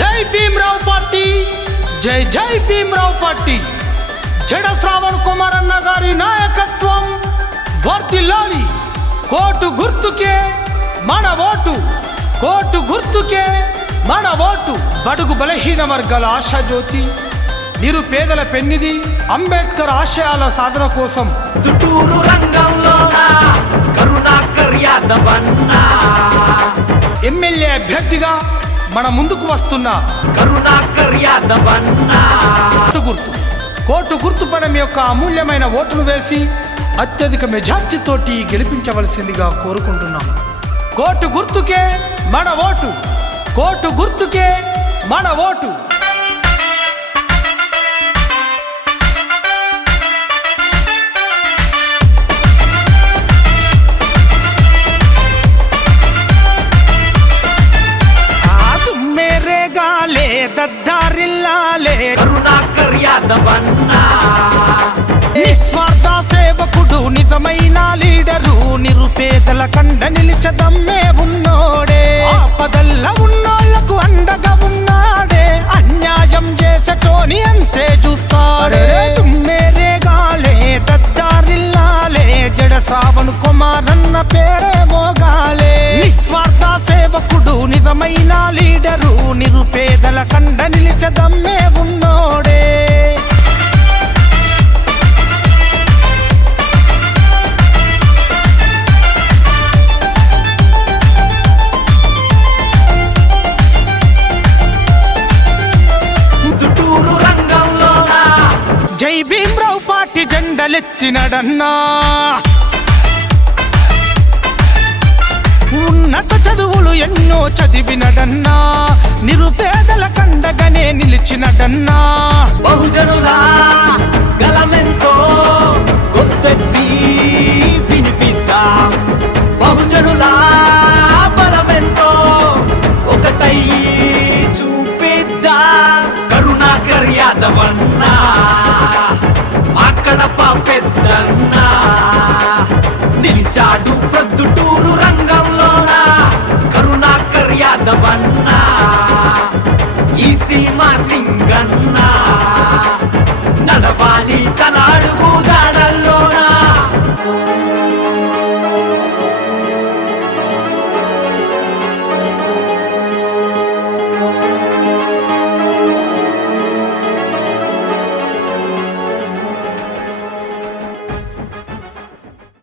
జై భీమరావు పార్టీ జై జై భీమరావు పార్టీ. జడ శ్రావణ్ కుమార్ అన్న గారి నాయకత్వం వర్తిల్లాలి కోటు గుర్తుకే మన ఓటు కోటు గుర్తుకే మన ఓటు. బడుగు బలహీన వర్గాల ఆశాజ్యోతి నిరుపేదల పెన్నిది అంబేద్కర్ ఆశయాల సాధన కోసం. దుటూరు రంగంలోన కరుణాకర్ యాదవ్ అన్నా. ఎమ్మెల్యే అభ్యర్థిగా మన ముందుకు వస్తున్న కరుణాకర్ యాదవ్ గుర్తు. కోటు గుర్తు పడం యొక్క అమూల్యమైన ఓటును వేసి అత్యధిక మెజార్టీతోటి గెలిపించవలసిందిగా కోరుకుంటున్నాం. కోటు గుర్తుకే మన ఓటు. కోటు గుర్తుకే మన ఓటు. దద్దారిల్లాలే. కరుణాకర్ యాదవ్ అన్నా. నిస్వార్థ సేవకుడు నిజమైన లీడరు నిరుపేదల కండ నిలిచదమ్మే ఉన్నోడే. ఆపదల్ల ఉన్నోళ్ళకు నిజమైన లీడరు నిరుపేదల కండ నిలిచదమ్మే ఉన్నోడే జై భీమ్రావు పార్టీ జెండలెత్తినడన్నా. చదివినడన్నా నిరుపేదల కండగనే నిలిచినడన్నా. బహుజనులా గన్నా నడవాలి